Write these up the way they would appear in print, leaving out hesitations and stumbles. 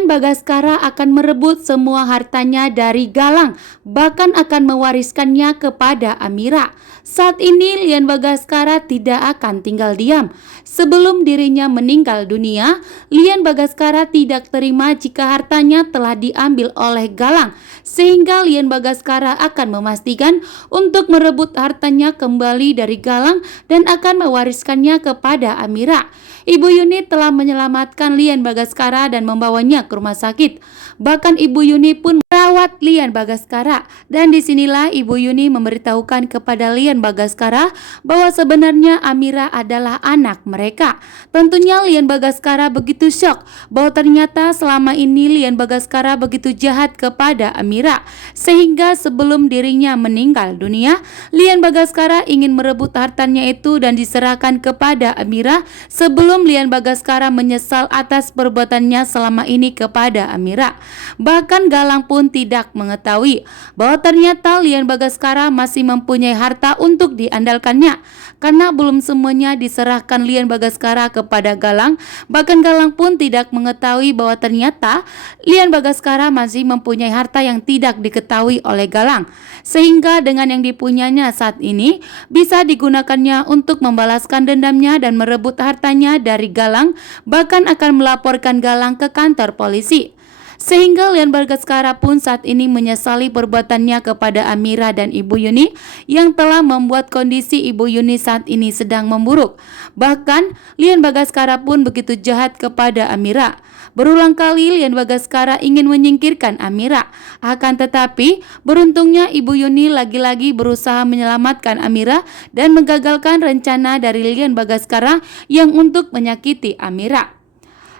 Lian Bagaskara akan merebut semua hartanya dari Galang, bahkan akan mewariskannya kepada Amira. Saat ini Lian Bagaskara tidak akan tinggal diam. Sebelum dirinya meninggal dunia, Lian Bagaskara tidak terima jika hartanya telah diambil oleh Galang, sehingga Lian Bagaskara akan memastikan untuk merebut hartanya kembali dari Galang dan akan mewariskannya kepada Amira. Ibu Yuni telah menyelamatkan Lian Bagaskara dan membawanya ke rumah sakit. Bahkan Ibu Yuni pun merawat Lian Bagaskara, dan disinilah Ibu Yuni memberitahukan kepada Lian Bagaskara bahwa sebenarnya Amira adalah anak mereka. Tentunya Lian Bagaskara begitu syok bahwa ternyata selama ini Lian Bagaskara begitu jahat kepada Amira, sehingga sebelum dirinya meninggal dunia, Lian Bagaskara ingin merebut hartanya itu dan diserahkan kepada Amira sebelum Lian Bagaskara menyesal atas perbuatannya selama ini kepada Amira. Bahkan Galang pun tidak mengetahui bahwa ternyata Lian Bagaskara masih mempunyai harta untuk diandalkannya, karena belum semuanya diserahkan Lian Bagaskara kepada Galang. Bahkan Galang pun tidak mengetahui bahwa ternyata Lian Bagaskara masih mempunyai harta yang tidak diketahui oleh Galang, sehingga dengan yang dipunyanya saat ini bisa digunakannya untuk membalaskan dendamnya dan merebut hartanya dari Galang, bahkan akan melaporkan Galang ke kantor polisi. Sehingga Lian Bagaskara pun saat ini menyesali perbuatannya kepada Amira dan Ibu Yuni yang telah membuat kondisi Ibu Yuni saat ini sedang memburuk. Bahkan Lian Bagaskara pun begitu jahat kepada Amira. Berulang kali Lian Bagaskara ingin menyingkirkan Amira, akan tetapi beruntungnya Ibu Yuni lagi-lagi berusaha menyelamatkan Amira dan menggagalkan rencana dari Lian Bagaskara yang untuk menyakiti Amira.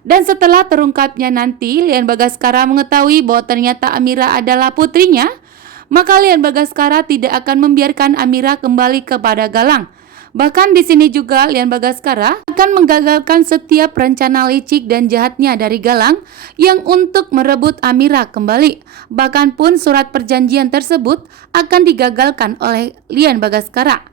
Dan setelah terungkapnya nanti Lian Bagaskara mengetahui bahwa ternyata Amira adalah putrinya, maka Lian Bagaskara tidak akan membiarkan Amira kembali kepada Galang. Bahkan di sini juga Lian Bagaskara akan menggagalkan setiap rencana licik dan jahatnya dari Galang yang untuk merebut Amira kembali. Bahkan pun surat perjanjian tersebut akan digagalkan oleh Lian Bagaskara.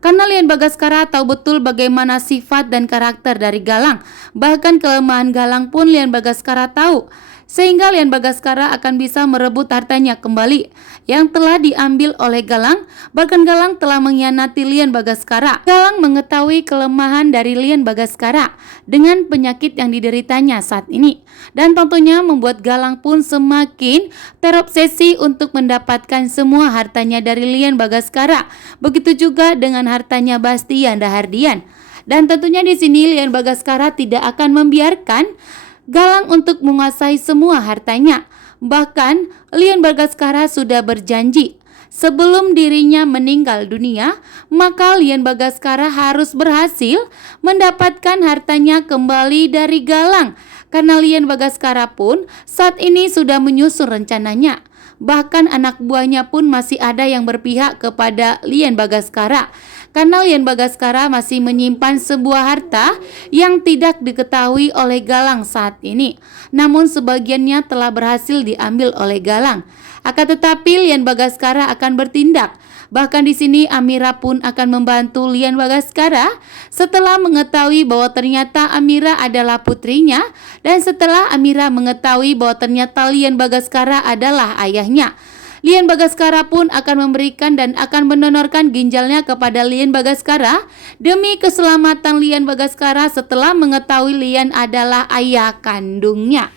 Karena Lian Bagaskara tahu betul bagaimana sifat dan karakter dari Galang. Bahkan kelemahan Galang pun Lian Bagaskara tahu, sehingga Lian Bagaskara akan bisa merebut hartanya kembali yang telah diambil oleh Galang. Bahkan Galang telah mengkhianati Lian Bagaskara. Galang mengetahui kelemahan dari Lian Bagaskara dengan penyakit yang dideritanya saat ini, dan tentunya membuat Galang pun semakin terobsesi untuk mendapatkan semua hartanya dari Lian Bagaskara. Begitu juga dengan hartanya Bastian Dahardian. Dan tentunya di sini Lian Bagaskara tidak akan membiarkan Galang untuk menguasai semua hartanya. Bahkan Lian Bagaskara sudah berjanji sebelum dirinya meninggal dunia, maka Lian Bagaskara harus berhasil mendapatkan hartanya kembali dari Galang. Karena Lian Bagaskara pun saat ini sudah menyusun rencananya. Bahkan anak buahnya pun masih ada yang berpihak kepada Lian Bagaskara, karena Lian Bagaskara masih menyimpan sebuah harta yang tidak diketahui oleh Galang saat ini. Namun sebagiannya telah berhasil diambil oleh Galang. Akan tetapi Lian Bagaskara akan bertindak. Bahkan di sini Amira pun akan membantu Lian Bagaskara setelah mengetahui bahwa ternyata Amira adalah putrinya, dan setelah Amira mengetahui bahwa ternyata Lian Bagaskara adalah ayahnya. Lian Bagaskara pun akan memberikan dan akan mendonorkan ginjalnya kepada Lian Bagaskara demi keselamatan Lian Bagaskara setelah mengetahui Lian adalah ayah kandungnya.